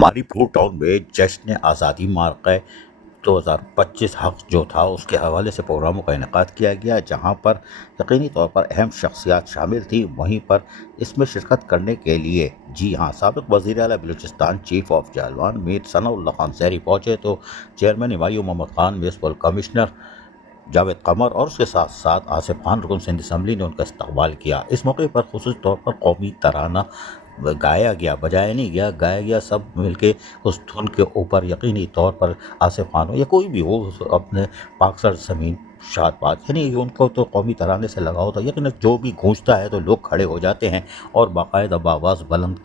ماری پور ٹاؤن میں جشن آزادی مارکہ 2025 حق جو تھا اس کے حوالے سے پروگراموں کا انعقاد کیا گیا، جہاں پر یقینی طور پر اہم شخصیات شامل تھیں۔ وہیں پر اس میں شرکت کرنے کے لیے سابق وزیر اعلیٰ بلوچستان چیف آف جالوان میر ثناء اللہ خان زہری پہنچے تو chairman Humayun Muhammad Khan, municipal commissioner Javed Qamar اور اس کے ساتھ ساتھ آصف خان رکن سندھ اسمبلی نے ان کا استقبال کیا۔ اس موقع پر خصوصی طور پر قومی ترانہ گایا گیا، بجایا نہیں گیا، گایا گیا۔ سب مل کے اس دھن کے اوپر یقینی طور پر آصف خان ہو یا کوئی بھی ہو، اپنے پاک سر زمین شاد باد، یعنی ان کو تو قومی ترانے سے لگاؤ تھا۔ یقیناً جو بھی گونجتا ہے تو لوگ کھڑے ہو جاتے ہیں اور باقاعدہ بآواز بلند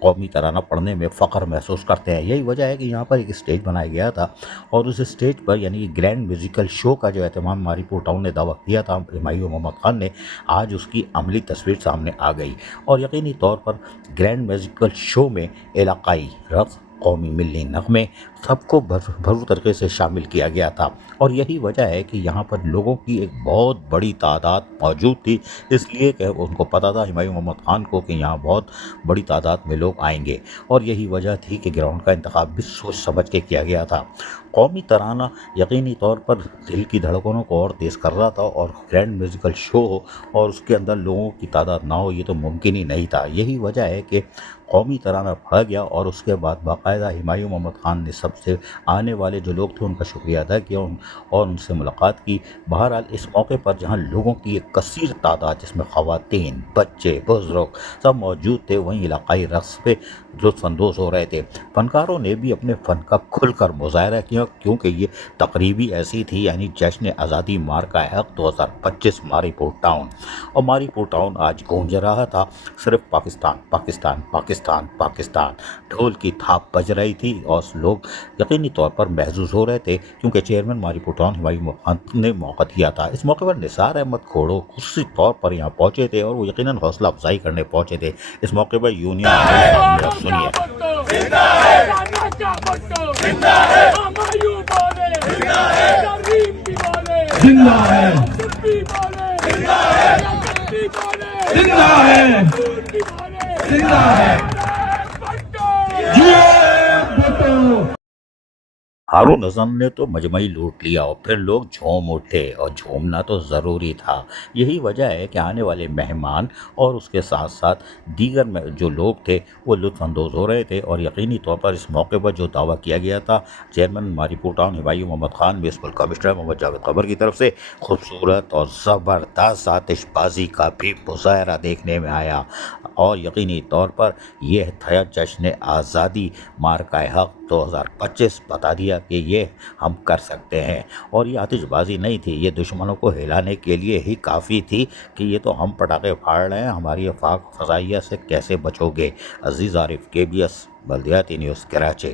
قومی ترانہ پڑھنے میں فخر محسوس کرتے ہیں۔ یہی وجہ ہے کہ یہاں پر ایک اسٹیج بنایا گیا تھا اور اس اسٹیج پر یعنی گرینڈ میوزیکل شو کا جو اہتمام ماری پور ٹاؤن نے دعویٰ کیا تھا ہمایوں محمد خان نے، آج اس کی عملی تصویر سامنے آ گئی۔ اور یقینی طور پر گرینڈ میوزیکل شو میں علاقائی رقص، قومی ملی نغمے، سب کو بھرپور طریقے سے شامل کیا گیا تھا۔ اور یہی وجہ ہے کہ یہاں پر لوگوں کی ایک بہت بڑی تعداد موجود تھی، اس لیے کہ ان کو پتہ تھا ہمایوں محمد خان کو کہ یہاں بہت بڑی تعداد میں لوگ آئیں گے، اور یہی وجہ تھی کہ گراؤنڈ کا انتخاب بھی سوچ سمجھ کے کیا گیا تھا۔ قومی ترانہ یقینی طور پر دل کی دھڑکنوں کو اور تیز کر رہا تھا، اور گرینڈ میوزیکل شو ہو اور اس کے اندر لوگوں کی تعداد نہ ہو، یہ تو ممکن ہی نہیں تھا۔ یہی وجہ ہے کہ قومی ترانہ پڑھا گیا اور اس کے بعد باقاعدہ ہمایوں محمد خان نے سب سے آنے والے جو لوگ تھے ان کا شکریہ ادا کیا اور ان سے ملاقات کی۔ بہرحال اس موقع پر جہاں لوگوں کی ایک کثیر تعداد، جس میں خواتین، بچے، بزرگ سب موجود تھے، وہیں علاقائی رقص پہ لطف اندوز ہو رہے تھے۔ فنکاروں نے بھی اپنے فن کا کھل کر مظاہرہ کیا، کیونکہ یہ تقریبی ایسی تھی، یعنی جشن آزادی مارکہ حق 2025 ماری پور ٹاؤن۔ اور ماری پور ٹاؤن آج گونج رہا تھا، صرف پاکستان پاکستان پاکستان پاکستان، ڈھول کی تھاپ بج رہی تھی اور لوگ یقینی طور پر محظوظ ہو رہے تھے، کیونکہ چیئرمین ماری پور ٹاؤن ہمایوں محمد خان نے موقع دیا تھا۔ اس موقع پر نثار احمد کھوڑو خصوصی طور پر یہاں پہنچے تھے اور وہ یقیناً حوصلہ افزائی کرنے پہنچے تھے۔ اس موقع پر یونین سنیے۔ ہارون حسن نے تو مجمعی لوٹ لیا اور پھر لوگ جھوم اٹھے، اور جھومنا تو ضروری تھا۔ یہی وجہ ہے کہ آنے والے مہمان اور اس کے ساتھ ساتھ دیگر جو لوگ تھے وہ لطف اندوز ہو رہے تھے۔ اور یقینی طور پر اس موقع پر جو دعویٰ کیا گیا تھا چیئرمین ماری پور town Humayun Muhammad Khan, municipal commissioner محمد جاوید قمر کی طرف سے خوبصورت اور زبردست آتش بازی کا بھی مظاہرہ دیکھنے میں آیا، اور یقینی طور پر یہ تھا جشن آزادی مارکہ حق 2025، بتا دیا کہ یہ ہم کر سکتے ہیں۔ اور یہ آتش بازی نہیں تھی، یہ دشمنوں کو ہلانے کے لیے ہی کافی تھی کہ یہ تو ہم پٹاخے پھاڑ رہے ہیں، ہماری افواج فضائیہ سے کیسے بچو گے۔ عزیز عارف، KBS بلدیاتی نیوز، کراچی۔